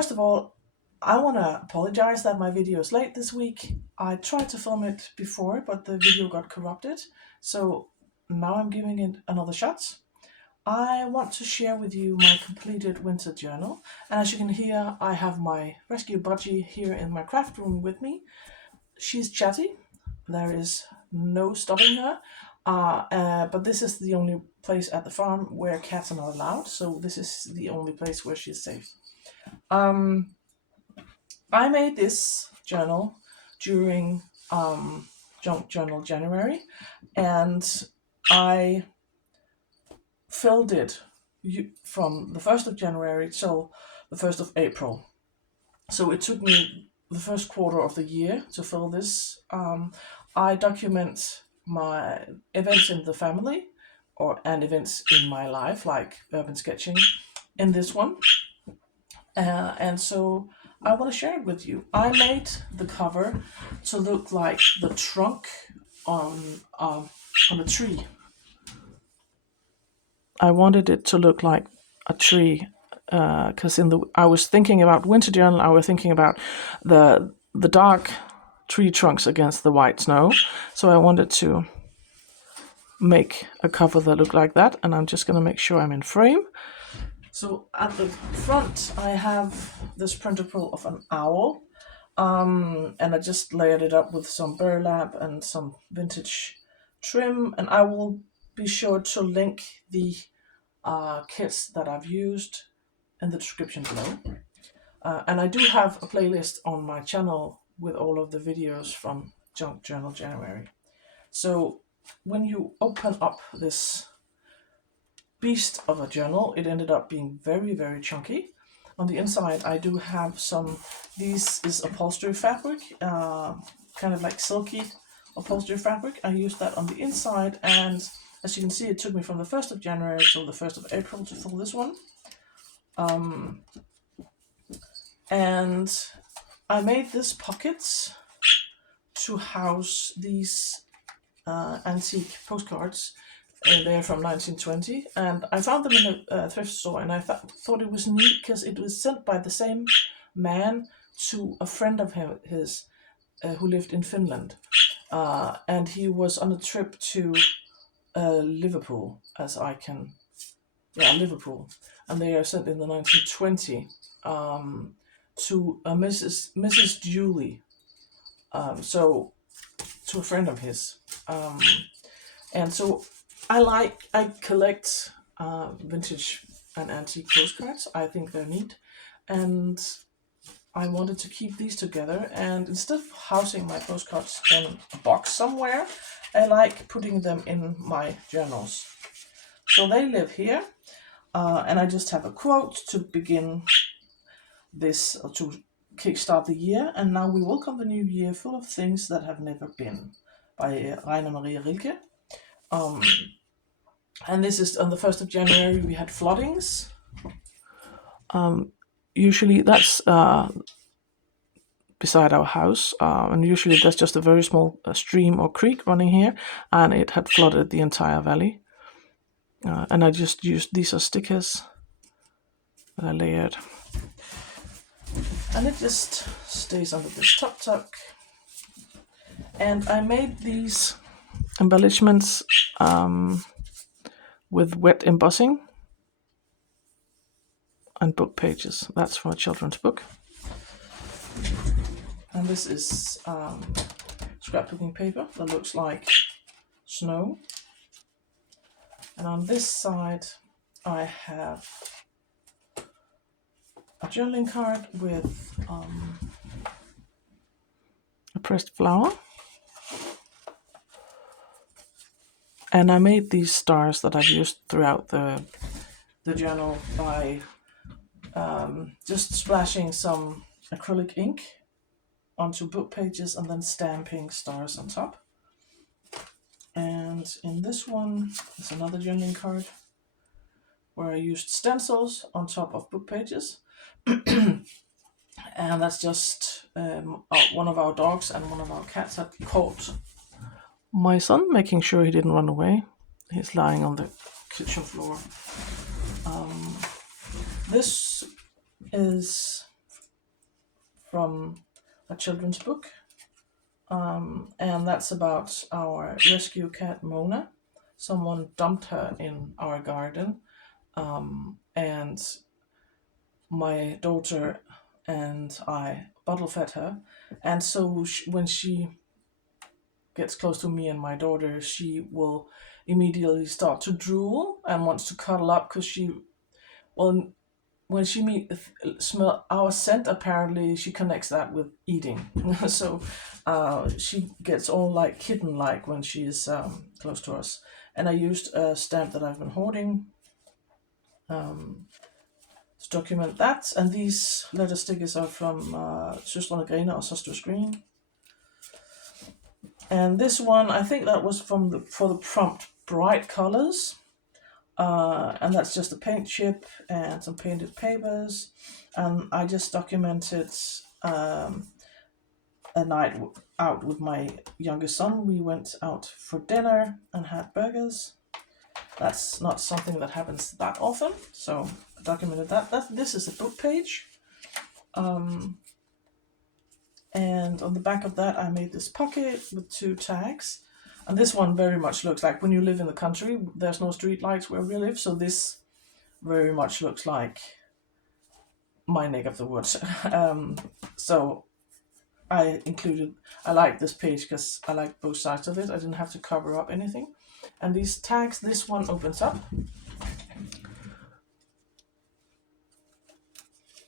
First of all, I want to apologize that my video is late this week. I tried to film it before, but the video got corrupted. So now I'm giving it another shot. I want to share with you my completed winter journal. And as you can hear, I have my rescue budgie here in my craft room with me. She's chatty. There is no stopping her. But this is the only place at the farm where cats are not allowed. So this is the only place where she's safe. I made this journal during Junk Journal January, and I filled it from the 1st of January till the 1st of April. So it took me the first quarter of the year to fill this. I document my events in the family and events in my life, like urban sketching, in this one. And so I want to share it with you. I made the cover to look like the trunk on a tree. I wanted it to look like a tree because I was thinking about winter journal. I was thinking about the dark tree trunks against the white snow. So I wanted to make a cover that looked like that, and I'm just going to make sure I'm in frame. So at the front, I have this printable of an owl, and I just layered it up with some burlap and some vintage trim, and I will be sure to link the kits that I've used in the description below. And I do have a playlist on my channel with all of the videos from Junk Journal January. So when you open up this beast of a journal, it ended up being very, very chunky. On the inside, I do have this is upholstery fabric, kind of like silky upholstery fabric. I used that on the inside, and as you can see, it took me from the 1st of January till the 1st of April to fill this one. And I made this pockets to house these antique postcards. They're from 1920, and I found them in a thrift store, and I thought it was neat because it was sent by the same man to a friend of his who lived in Finland, and he was on a trip to Liverpool, Liverpool, and they are sent in the 1920 to a Mrs. Julie, so to a friend of his, and so I collect vintage and antique postcards. I think they're neat, and I wanted to keep these together. And instead of housing my postcards in a box somewhere, I like putting them in my journals. So they live here, and I just have a quote to begin this, to kickstart the year. And now we welcome the new year full of things that have never been, by Rainer Maria Rilke. And this is on the 1st of January, we had floodings. Usually that's beside our house, and usually there's just a very small stream or creek running here, and it had flooded the entire valley. And I just used, these are stickers that I layered. And it just stays under this top tuck. And I made these embellishments with wet embossing and book pages. That's for a children's book. And this is scrapbooking paper that looks like snow. And on this side, I have a journaling card with a pressed flower. And I made these stars that I've used throughout the journal by just splashing some acrylic ink onto book pages and then stamping stars on top. And in this one is another journaling card where I used stencils on top of book pages. And that's just one of our dogs and one of our cats had caught my son, making sure he didn't run away. He's lying on the kitchen floor. This is from a children's book. And that's about our rescue cat Mona. Someone dumped her in our garden, and my daughter and I bottle fed her. And so when she gets close to me and my daughter, she will immediately start to drool and wants to cuddle up because well, when she smell our scent, apparently she connects that with eating. So she gets all like kitten-like when she is close to us. And I used a stamp that I've been hoarding to document that. And these letter stickers are from Søstrene Grene og Søsters Green. And this one, I think that was for the prompt bright colors. And that's just a paint chip and some painted papers. And I just documented a night out with my youngest son. We went out for dinner and had burgers. That's not something that happens that often, so I documented that. This is a book page. And on the back of that, I made this pocket with 2 tags. And this one very much looks like when you live in the country, there's no street lights where we live, so this very much looks like my neck of the woods. So I like this page because I like both sides of it. I didn't have to cover up anything. And these tags, this one opens up.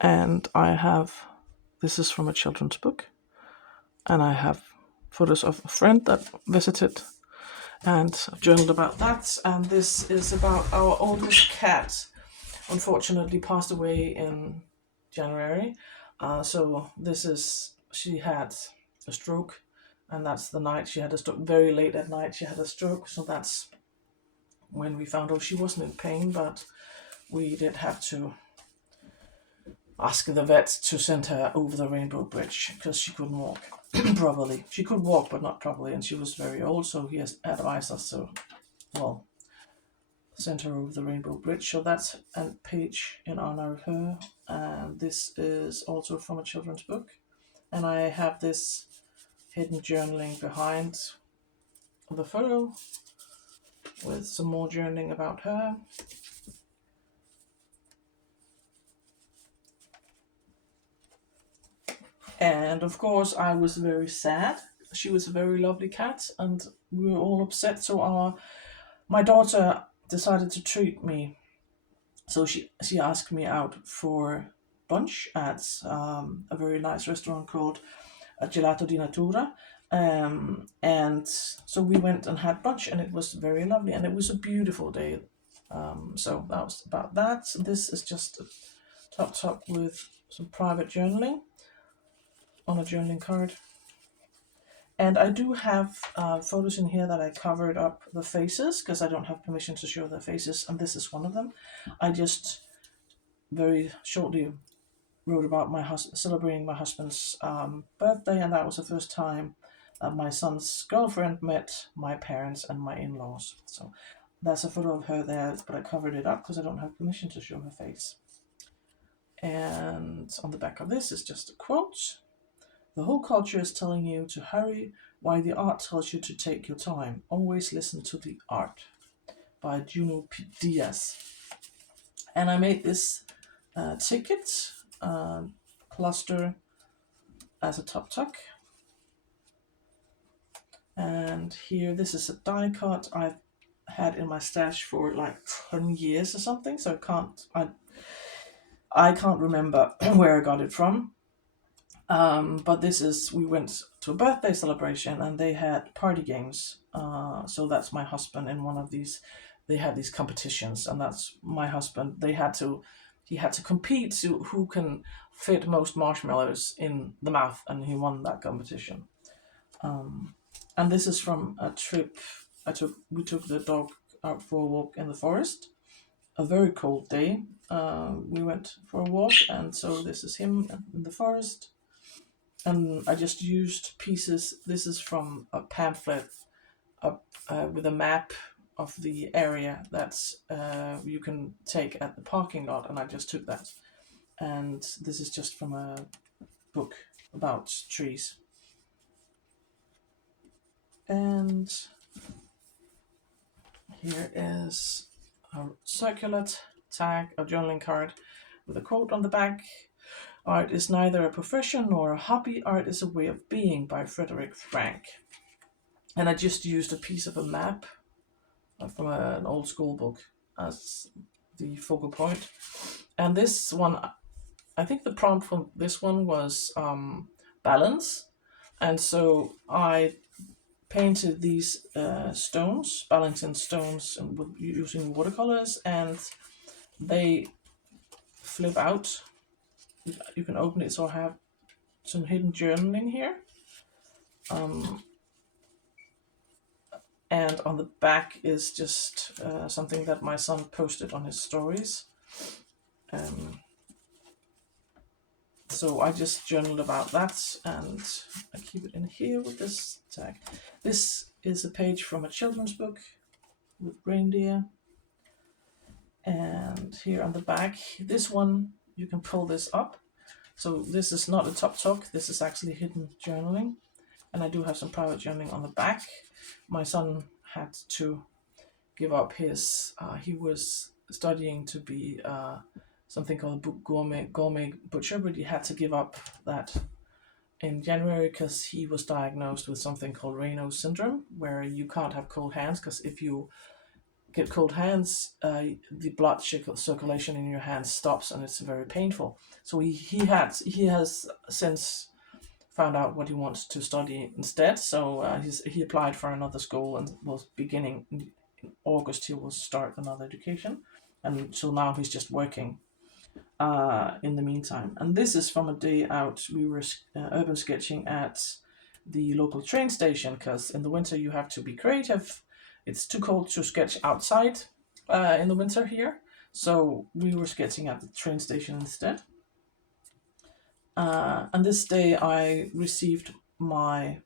And this is from a children's book. And I have photos of a friend that visited and journaled about that. And this is about our oldest cat, unfortunately passed away in January. So she had a stroke, and that's the night she had a stroke. Very late at night she had a stroke, so that's when we found out. She wasn't in pain, but we did have to ask the vet to send her over the Rainbow Bridge because she couldn't walk properly. She could walk, but not properly, and she was very old, so he has advised us to, send her over the Rainbow Bridge. So that's a page in honor of her, and this is also from a children's book. And I have this hidden journaling behind the photo with some more journaling about her. And of course, I was very sad. She was a very lovely cat, and we were all upset. So my daughter decided to treat me. So she asked me out for lunch at a very nice restaurant called Gelato di Natura. And so we went and had brunch, and it was very lovely, and it was a beautiful day. So that was about that. This is just a top with some private journaling on a journaling card. And I do have photos in here that I covered up the faces because I don't have permission to show their faces, and this is one of them. I just very shortly wrote about celebrating my husband's birthday, and that was the first time my son's girlfriend met my parents and my in-laws. So that's a photo of her there, but I covered it up because I don't have permission to show her face. And on the back of this is just a quote. The whole culture is telling you to hurry, while the art tells you to take your time. Always listen to the art, by Junot Diaz. And I made this ticket cluster as a top tuck. And here, this is a die cut I've had in my stash for like 10 years or something, so I can't remember where I got it from. But we went to a birthday celebration and they had party games. So that's my husband in one of these. They had these competitions, and that's my husband. He had to compete to who can fit most marshmallows in the mouth, and he won that competition. And this is from a trip we took the dog out for a walk in the forest. A very cold day. We went for a walk, and so this is him in the forest. And I just used pieces. This is from a pamphlet with a map of the area that you can take at the parking lot, and I just took that. And this is just from a book about trees. And here is a circular tag, a journaling card with a quote on the back. Art is neither a profession nor a hobby. Art is a way of being, by Frederick Frank. And I just used a piece of a map from an old school book as the focal point. And this one, I think the prompt from this one was balance. And so I painted these stones, balancing stones, and using watercolors, and they flip out. You can open it, so I have some hidden journaling here. And on the back is just something that my son posted on his stories. So I just journaled about that, and I keep it in here with this tag. This is a page from a children's book with reindeer. And here on the back, this one, you can pull this up. So this is not a top talk, this is actually hidden journaling. And I do have some private journaling on the back. My son had to give up his, he was studying to be something called a gourmet butcher, but he had to give up that in January because he was diagnosed with something called Raynaud's syndrome, where you can't have cold hands, because if you get cold hands, the blood circulation in your hands stops, and it's very painful. So he has since found out what he wants to study instead. So he applied for another school, and was beginning in August he will start another education, and so now he's just working in the meantime. And this is from a day out. We were urban sketching at the local train station, because in the winter you have to be creative. It's too cold to sketch outside in the winter here, so we were sketching at the train station instead. And this day I received my,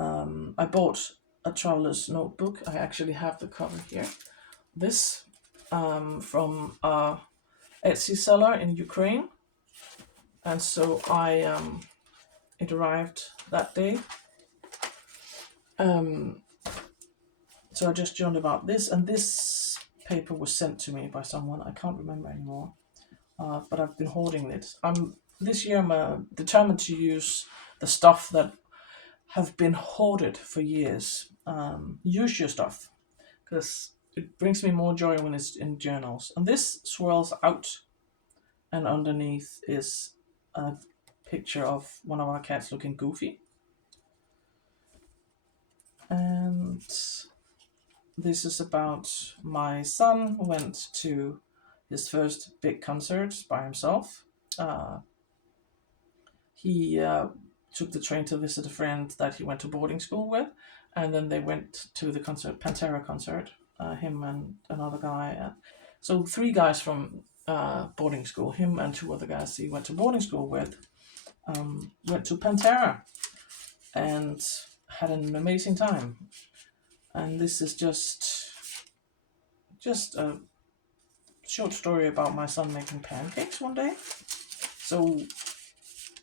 I bought a traveler's notebook. I actually have the cover here. This from a Etsy seller in Ukraine. And so it arrived that day. So I just journaled about this, and this paper was sent to me by someone. I can't remember anymore, but I've been hoarding it. This year I'm determined to use the stuff that have been hoarded for years. Use your stuff, because it brings me more joy when it's in journals. And this swirls out, and underneath is a picture of one of our cats looking goofy. And this is about my son who went to his first big concert by himself. He took the train to visit a friend that he went to boarding school with, and then they went to the concert, Pantera concert, him and another guy. So 3 guys from boarding school, him and 2 other guys he went to boarding school with, went to Pantera and had an amazing time. And this is just a short story about my son making pancakes one day. So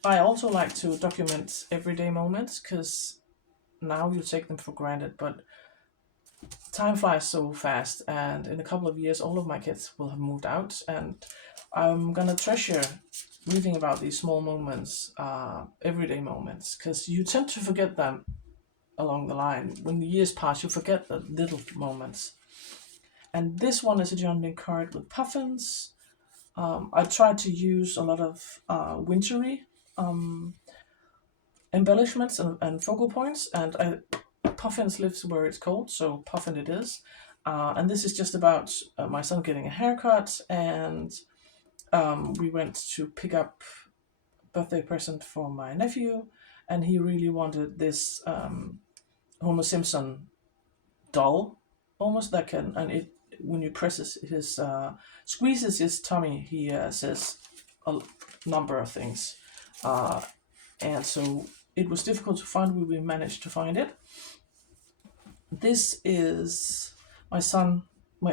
I also like to document everyday moments, because now you take them for granted, but time flies so fast, and in a couple of years all of my kids will have moved out, and I'm gonna treasure reading about these small moments, everyday moments, because you tend to forget them along the line. When the years pass, you forget the little moments. And this one is a journaling card with puffins. I tried to use a lot of wintry embellishments and focal points, and puffins lives where it's cold, so puffin it is. And this is just about my son getting a haircut, and we went to pick up a birthday present for my nephew, and he really wanted this Homer Simpson doll, almost like when you press his squeezes his tummy, he says a number of things, and so it was difficult to find, but we managed to find it. This is my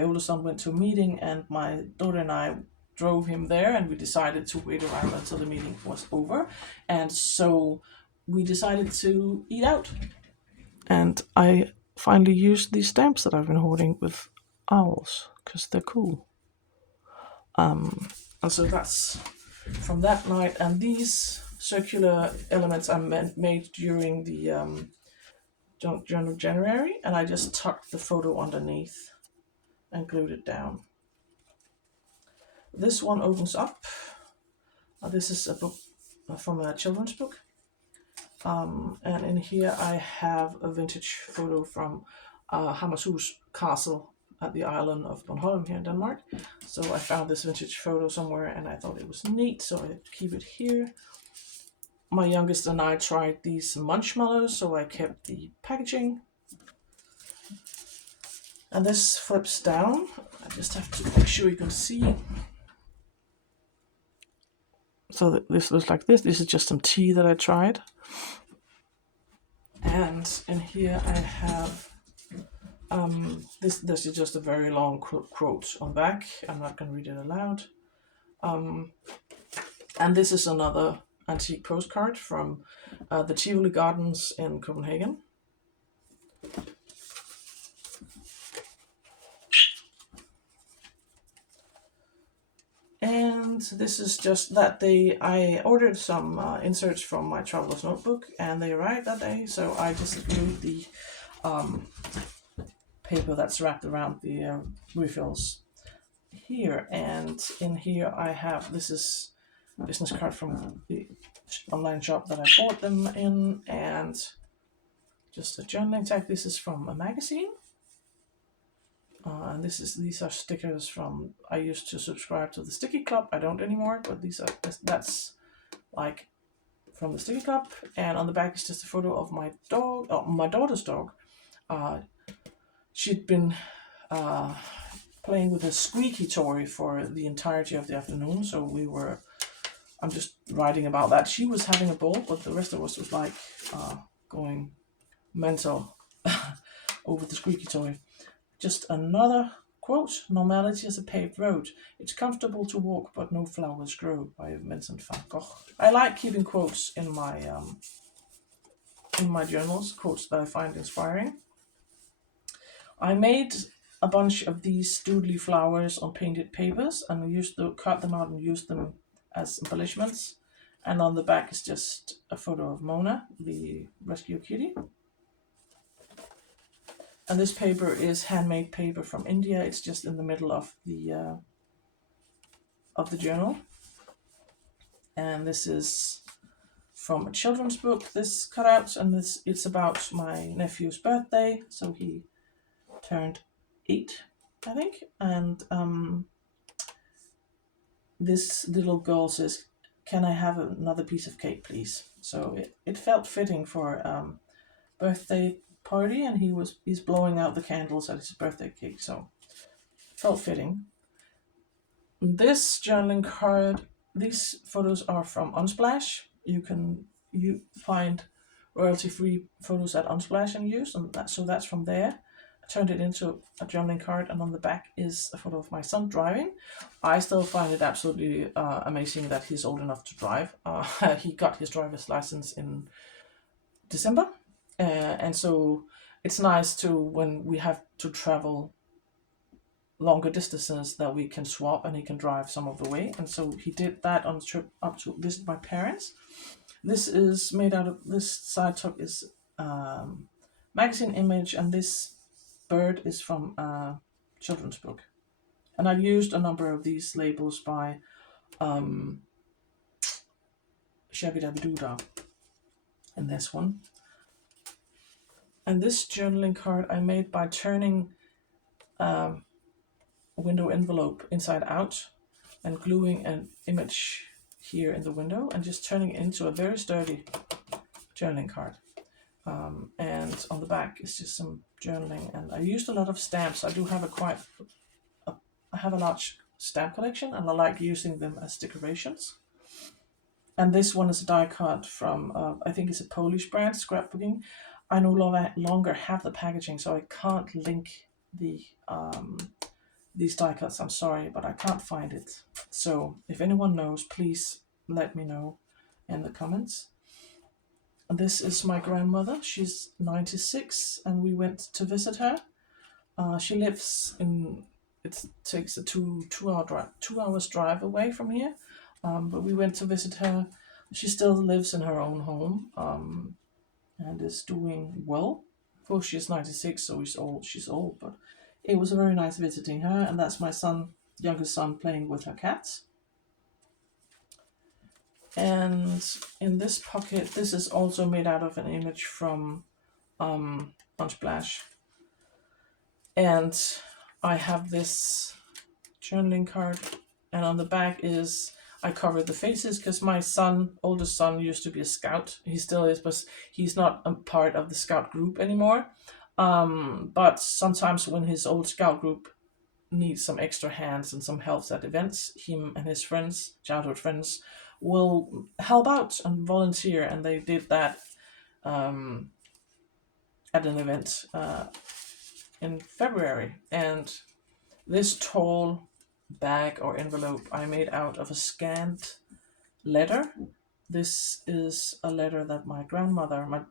older son went to a meeting, and my daughter and I drove him there, and we decided to wait around until the meeting was over. And so we decided to eat out. And I finally used these stamps that I've been hoarding with owls because they're cool. And so that's from that night. And these circular elements I made during the journal January, and I just tucked the photo underneath and glued it down. This one opens up. This is a book from a children's book. And in here I have a vintage photo from Hammershus Castle at the island of Bornholm here in Denmark. So I found this vintage photo somewhere and I thought it was neat, so I keep it here. My youngest and I tried these marshmallows, so I kept the packaging. And this flips down. I just have to make sure you can see. So this looks like this. This is just some tea that I tried. And in here I have this is just a very long quote on the back. I'm not going to read it aloud. And this is another antique postcard from the Tivoli Gardens in Copenhagen. And this is just that day I ordered some inserts from my traveler's notebook, and they arrived that day. So I just glued the paper that's wrapped around the refills here. And in here I have, this is a business card from the online shop that I bought them in, and just a journaling tag. This is from a magazine. And these are stickers from, I used to subscribe to the Sticky Club. I don't anymore, but that's like from the Sticky Club. And on the back is just a photo of my dog, my daughter's dog. She'd been playing with a squeaky toy for the entirety of the afternoon. So I'm just writing about that. She was having a ball, but the rest of us was like going mental over the squeaky toy. Just another quote: "Normality is a paved road. It's comfortable to walk, but no flowers grow," by Vincent van Gogh. I like keeping quotes in my journals, quotes that I find inspiring. I made a bunch of these doodly flowers on painted papers, and I cut them out and used them as embellishments. And on the back is just a photo of Mona, the rescue kitty. And this paper is handmade paper from India. It's just in the middle of the journal. And this is from a children's book, this cutout, and it's about my nephew's birthday. So he turned 8, I think. And this little girl says, "Can I have another piece of cake, please?" So it felt fitting for birthday party, and he's blowing out the candles at his birthday cake, so it felt fitting. This journaling card, these photos are from Unsplash. You find royalty-free photos at Unsplash and use, and so that's from there. I turned it into a journaling card, and on the back is a photo of my son driving. I still find it absolutely amazing that he's old enough to drive. He got his driver's license in December. And so it's nice to, when we have to travel longer distances, that we can swap and he can drive some of the way. And so he did that on the trip up to visit my parents. This is made out of, this side top is magazine image, and this bird is from a children's book. And I've used a number of these labels by Shabby-Dabby-Doo-Dah in this one. And this journaling card I made by turning a window envelope inside out and gluing an image here in the window and just turning it into a very sturdy journaling card. And on the back is just some journaling, and I used a lot of stamps. I do have I have a large stamp collection, and I like using them as decorations. And this one is a die cut from, I think it's a Polish brand, Scrapbooking. I no longer have the packaging, so I can't link the these die cuts. I'm sorry, but I can't find it. So if anyone knows, please let me know in the comments. This is my grandmother. She's 96, and we went to visit her. She lives in. It takes a two hours drive away from here. But we went to visit her. She still lives in her own home, and is doing well. Of course, she's 96, so she's old. She's old, but it was very nice visiting her. And that's my youngest son, playing with her cats. And in this pocket, this is also made out of an image from Unsplash. And I have this journaling card, and on the back is, I covered the faces because my oldest son, used to be a scout. He still is, but he's not a part of the scout group anymore. But sometimes when his old scout group needs some extra hands and some help at events, him and his friends, childhood friends, will help out and volunteer, and they did that at an event in February. And this tall bag or envelope I made out of a scanned letter. This is a letter that my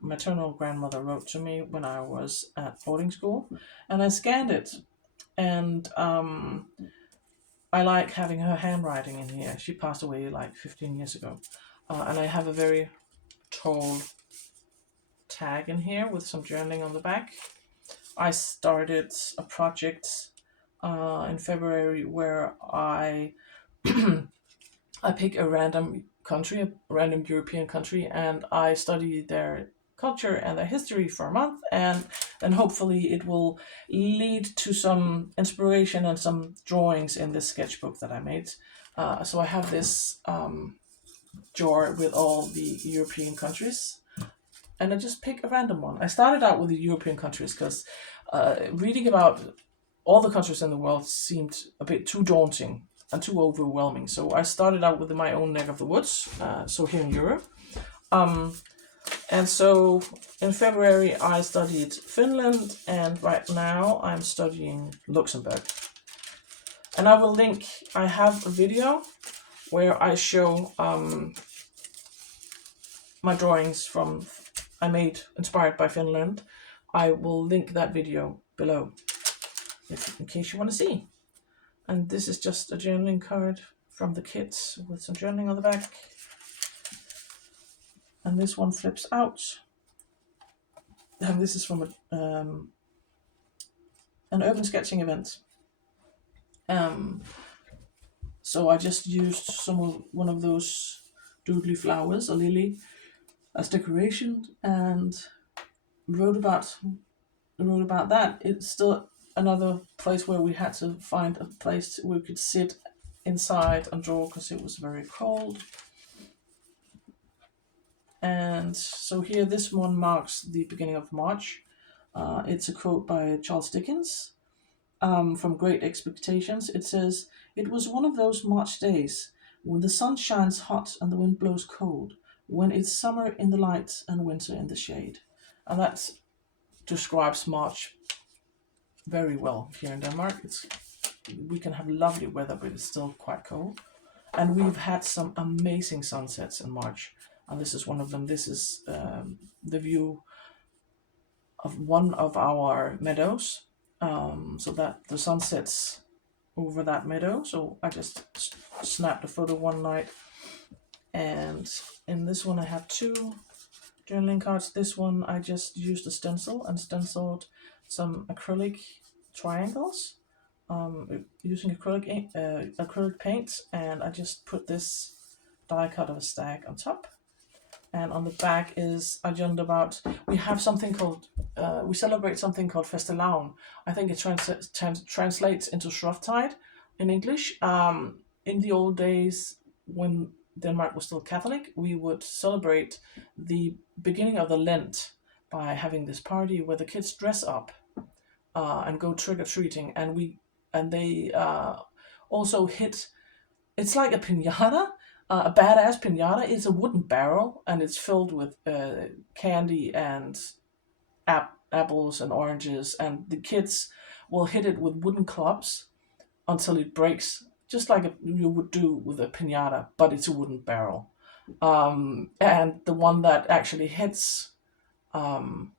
maternal grandmother, wrote to me when I was at boarding school, and I scanned it. And I like having her handwriting in here. She passed away like 15 years ago. And I have a very tall tag in here with some journaling on the back. I started a project in February where I I pick a random country, a random European country, and I study their culture and their history for a month, and then hopefully it will lead to some inspiration and some drawings in this sketchbook that I made. So I have this jar with all the European countries, and I just pick a random one. I started out with the European countries because reading about all the countries in the world seemed a bit too daunting and too overwhelming. So I started out with my own neck of the woods, so here in Europe. And so in February I studied Finland, and right now I'm studying Luxembourg. And I have a video where I show my drawings I made inspired by Finland. I will link that video below in case you want to see. And this is just a journaling card from the kids with some journaling on the back. And this one flips out. And this is from an urban sketching event. So I just used one of those doodly flowers, a lily, as decoration, and wrote about that. It's still another place where we had to find a place where we could sit inside and draw because it was very cold. And so here, this one marks the beginning of March. It's a quote by Charles Dickens from Great Expectations. It says, "It was one of those March days when the sun shines hot and the wind blows cold, when it's summer in the light and winter in the shade." And that describes March very well here in Denmark. We can have lovely weather, but it's still quite cold. And we've had some amazing sunsets in March. And this is one of them. This is the view of one of our meadows, so that the sun sets over that meadow. So I just snapped a photo one night. And in this one I have two journaling cards. This one I just used a stencil and stenciled some acrylic triangles using acrylic paint, and I just put this die cut of a stag on top. And on the back is I journaled about, we have something called, we celebrate something called Fastelavn. I think it translates into Shrovetide in English. In the old days, when Denmark was still Catholic, we would celebrate the beginning of the Lent by having this party where the kids dress up and go trick-or-treating, and they also hit, it's like a piñata. A badass piñata is a wooden barrel, and it's filled with candy and apples and oranges, and the kids will hit it with wooden clubs until it breaks, just like you would do with a piñata, but it's a wooden barrel. And the one that actually hits, um,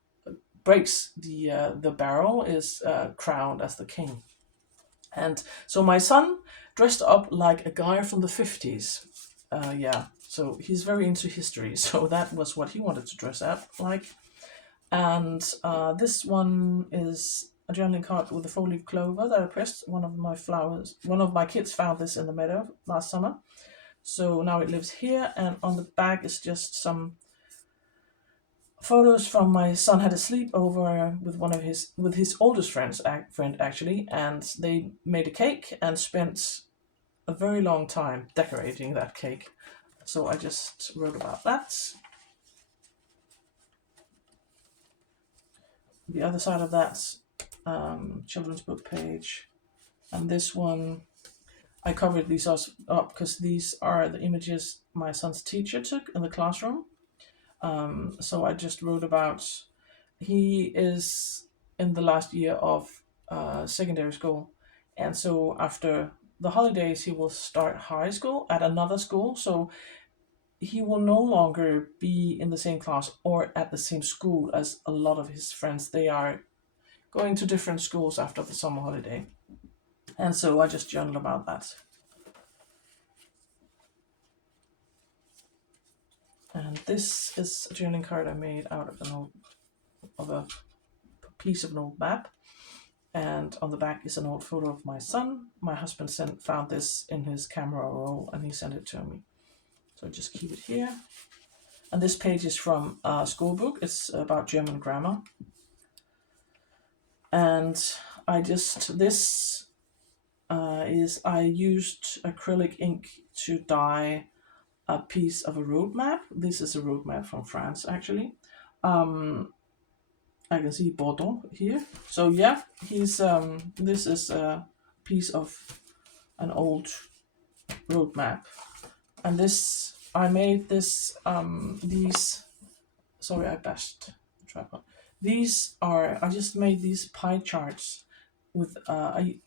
breaks the barrel is crowned as the king. And so my son dressed up like a guy from the 50s. Yeah, so he's very into history. So that was what he wanted to dress up like. And this one is a journaling card with a four-leaf clover that I pressed. One of my flowers, one of my kids found this in the meadow last summer. So now it lives here, and on the back is just some photos from my son had a sleepover with his oldest friend actually, and they made a cake and spent a very long time decorating that cake. So I just wrote about that. The other side of that children's book page, and this one I covered these up because these are the images my son's teacher took in the classroom. So I just wrote about he is in the last year of secondary school, and so after the holidays he will start high school at another school. So he will no longer be in the same class or at the same school as a lot of his friends. They are going to different schools after the summer holiday, and so I just journal about that. And this is a journaling card I made out of a piece of an old map. And on the back is an old photo of my son. My husband found this in his camera roll and he sent it to me. So I just keep it here. And this page is from a school book. It's about German grammar. And I used acrylic ink to dye a piece of a road map. This is a road map from France, actually. I can see Bordeaux here. So yeah, this is a piece of an old road map, and I made this. These, sorry, I bashed the tripod. I just made these pie charts with I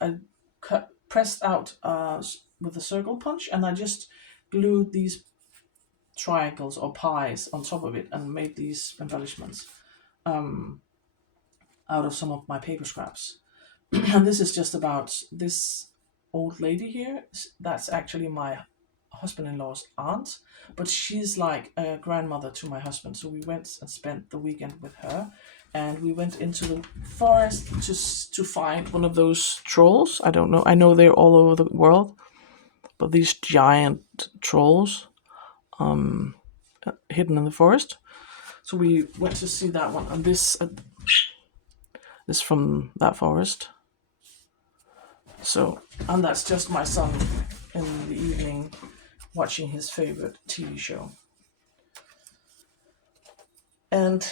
pressed out with a circle punch, and I just glued these triangles or pies on top of it and made these embellishments out of some of my paper scraps. And this is just about this old lady here. That's actually my husband-in-law's aunt, but she's like a grandmother to my husband. So we went and spent the weekend with her, and we went into the forest just to find one of those trolls. I don't know. I know they're all over the world, but these giant trolls hidden in the forest. So we went to see that one, and this from that forest. So, and that's just my son in the evening watching his favorite TV show. And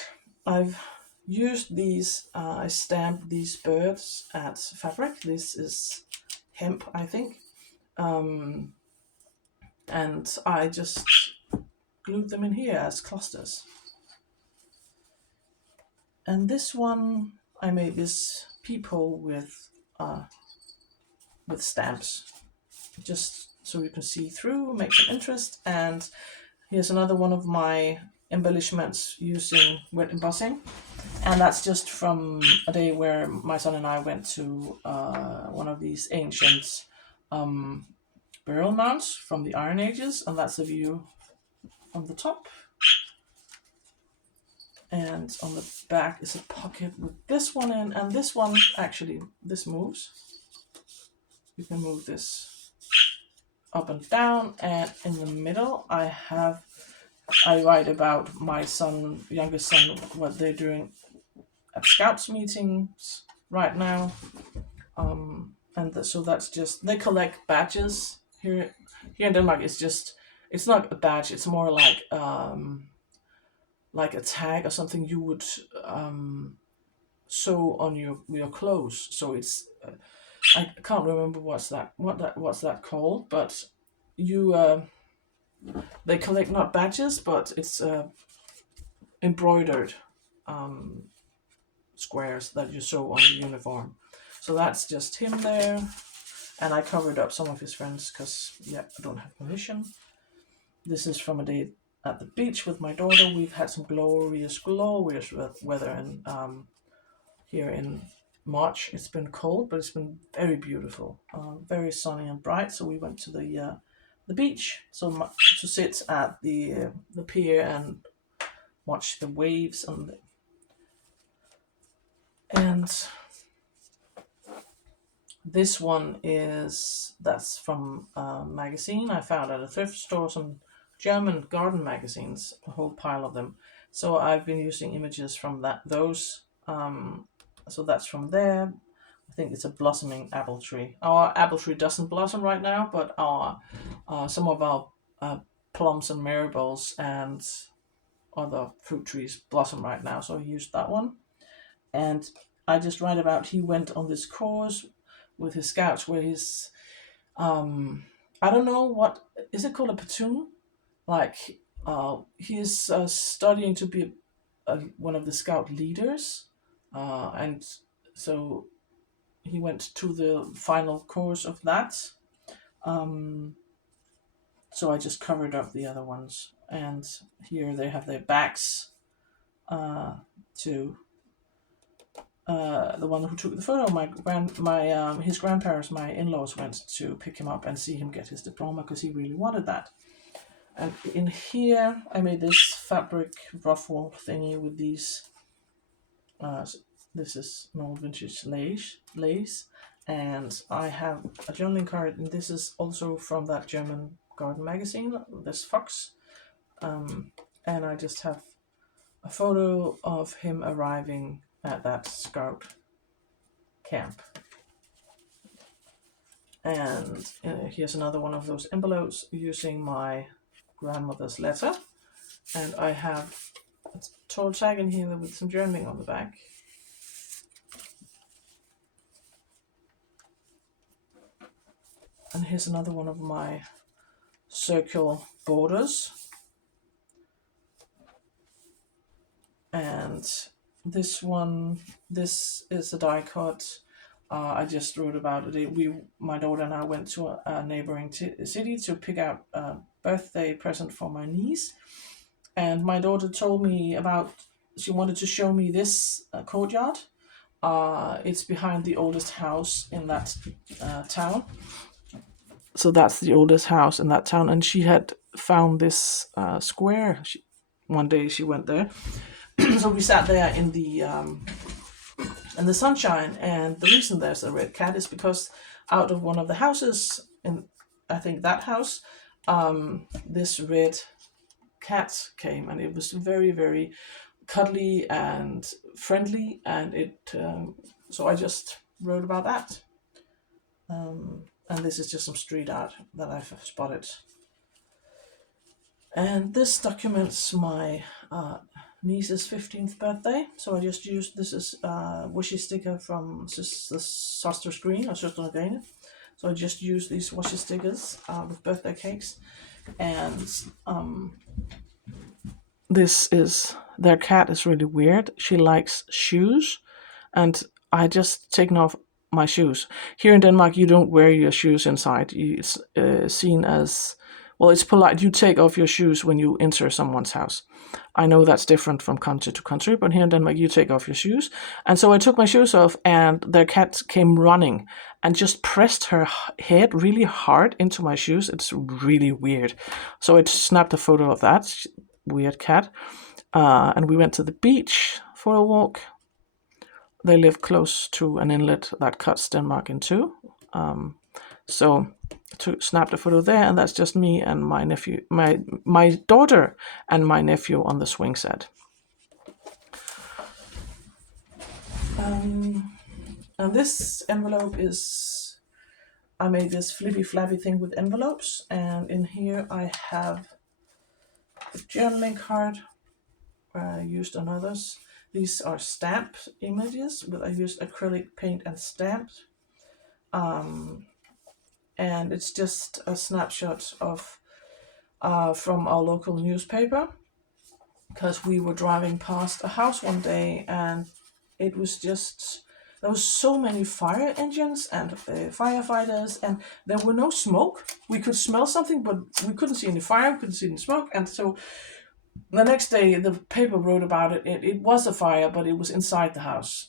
I've used these, I stamped these birds at fabric. This is hemp, I think. And I just glued them in here as clusters. And this one, I made this peephole with stamps, just so you can see through, make some interest. And here's another one of my embellishments using wet embossing, and that's just from a day where my son and I went to one of these ancient burial mounds from the Iron Ages, and that's a view on the top. And on the back is a pocket with this one in, and this one actually, this moves. You can move this up and down, and in the middle I write about my youngest son, what they're doing at Scouts meetings right now. So that's just, they collect badges here in Denmark. It's not a badge, it's more like a tag or something you would sew on your clothes. So it's I can't remember what's that called, but they collect not badges, but it's embroidered squares that you sew on the uniform. So that's just him there. And I covered up some of his friends because, yeah, I don't have permission. This is from a day at the beach with my daughter. We've had some glorious weather, and here in March. It's been cold, but it's been very beautiful, very sunny and bright. So we went to the beach, to sit at the pier and watch the waves, and this one that's from a magazine I found at a thrift store, some German garden magazines, a whole pile of them. So I've been using images from those. So that's from there. I think it's a blossoming apple tree. Our apple tree doesn't blossom right now, but some of our plums and marigolds and other fruit trees blossom right now. So I used that one. And I just write about he went on this course with his scouts where he's I don't know, what is it called, a platoon, like he's studying to be one of the scout leaders, and so he went to the final course of that. um, so I just covered up the other ones, and here they have their backs to the one who took the photo. His grandparents, my in-laws, went to pick him up and see him get his diploma because he really wanted that. And in here, I made this fabric ruffle thingy with these. This is an old vintage lace, and I have a journaling card, and this is also from that German garden magazine, this fox. And I just have a photo of him arriving at that scout camp. And here's another one of those envelopes using my grandmother's letter. And I have a tall tag in here with some journaling on the back. And here's another one of my circle borders. And this is a die cut. I just wrote about it. My daughter and I went to a neighboring city to pick out a birthday present for my niece. And my daughter told me she wanted to show me this courtyard. It's behind the oldest house in that town. So that's the oldest house in that town. And she had found this square. One day she went there. So we sat there in the sunshine, and the reason there's a red cat is because out of one of the houses, in I think that house, this red cat came, and it was very, very cuddly and friendly, and so I just wrote about that. And this is just some street art that I've spotted. And this documents my niece's 15th birthday. So I just used, this is a washi sticker from the Søsters Green, or Søstrene Grene. So I just used these washi stickers with birthday cakes. And their cat is really weird. She likes shoes, and I just taken off my shoes. Here in Denmark, you don't wear your shoes inside. It's seen as, well, it's polite. You take off your shoes when you enter someone's house. I know that's different from country to country, but here in Denmark, you take off your shoes. And so I took my shoes off, and their cat came running and just pressed her head really hard into my shoes. It's really weird. So I snapped a photo of that weird cat. And we went to the beach for a walk. They live close to an inlet that cuts Denmark in two. So snapped a photo there, and that's just me and my nephew, my daughter and my nephew on the swing set. And this envelope is, I made this flippy flappy thing with envelopes, and in here I have a journaling card I used on others. These are stamp images, but I used acrylic paint and stamped. And it's just a snapshot of from our local newspaper, because we were driving past a house one day, and it was just there was so many fire engines and firefighters, and there were no smoke. We could smell something, but we couldn't see any fire, we couldn't see any smoke. And so the next day, the paper wrote about it. It was a fire, but it was inside the house.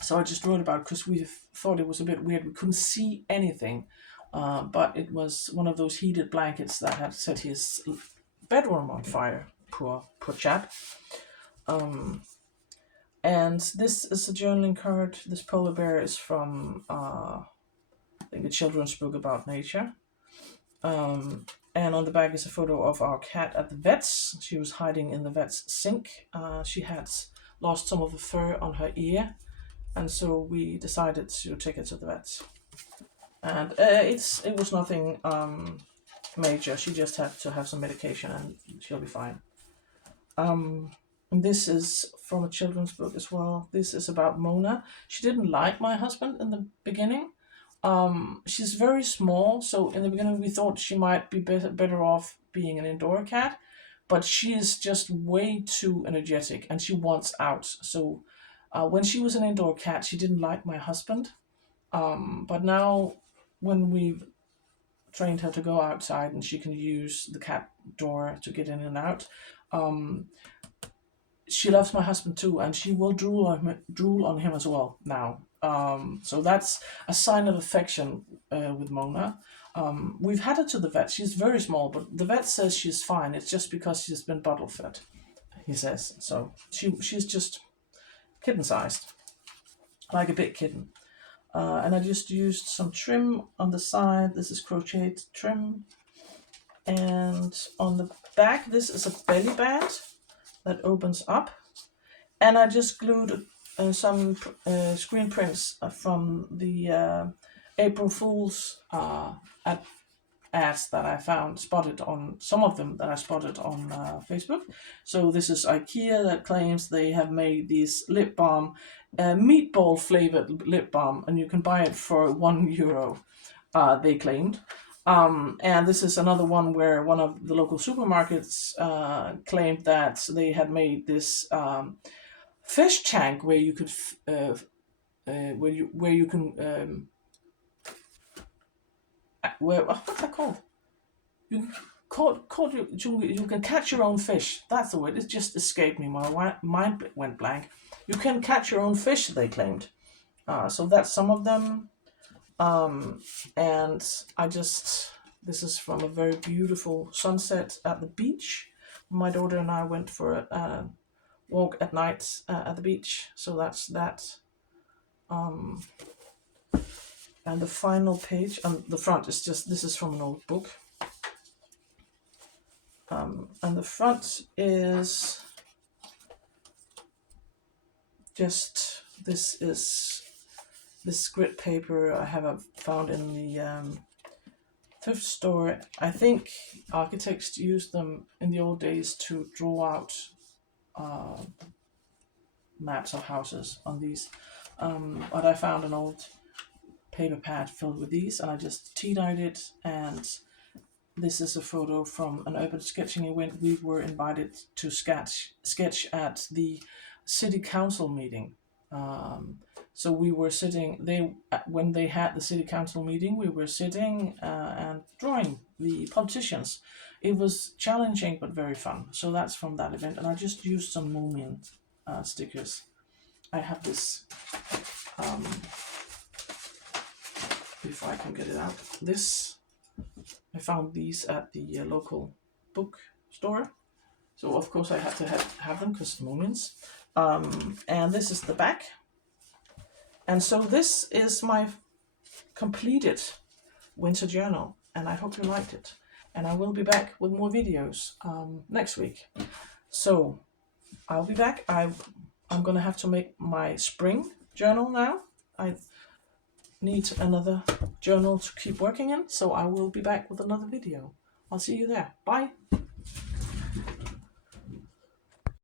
So I just wrote about it because we thought it was a bit weird. We couldn't see anything, but it was one of those heated blankets that had set his bedroom on fire. Poor chap. And this is a journaling card. This polar bear is from, I think, a children's book about nature. And on the back is a photo of our cat at the vet's. She was hiding in the vet's sink. She had lost some of the fur on her ear, and so we decided to take her to the vet. And it was nothing major. She just had to have some medication, and she'll be fine. And this is from a children's book as well. This is about Mona. She didn't like my husband in the beginning. She's very small, so in the beginning we thought she might be better off being an indoor cat, but she is just way too energetic and she wants out. So when she was an indoor cat, she didn't like my husband. But now when we've trained her to go outside and she can use the cat door to get in and out, she loves my husband too, and she will drool on him as well now. So that's a sign of affection with Mona. We've had her to the vet. She's very small, but the vet says she's fine. It's just because she's been bottle fed, he says. So she's just kitten-sized, like a big kitten. And I just used some trim on the side. This is crocheted trim. And on the back, this is a belly band that opens up. And I just glued some screen prints from the April Fool's ads that I spotted on, some of them that I spotted on Facebook. So this is IKEA that claims they have made this lip balm, meatball flavored lip balm, and you can buy it for €1, they claimed. And this is another one where one of the local supermarkets claimed that they had made this fish tank where you could what's that called? You can catch your own fish. That's the word. It just escaped me. My mind went blank. You can catch your own fish, they claimed. So that's some of them. And this is from a very beautiful sunset at the beach. My daughter and I went for a walk at night at the beach. So that's that. And the final page on the front is this is from an old book. And the front is just, this grit paper I have found in the thrift store. I think architects used them in the old days to draw out maps of houses on these. But I found an old paper pad filled with these, and I just tea-dyed it. And this is a photo from an urban sketching event. We were invited to sketch at the city council meeting. So we were sitting, when they had the city council meeting, we were sitting and drawing the politicians. It was challenging but very fun. So that's from that event. And I just used some Moomin stickers. I have this, if I can get it out, I found these at the local book store. So of course I had to have them because Moomins. And this is the back. And so this is my completed winter journal, and I hope you liked it. And I will be back with more videos next week. So I'll be back. I'm gonna have to make my spring journal now. I need another journal to keep working in, so I will be back with another video. I'll see you there. Bye.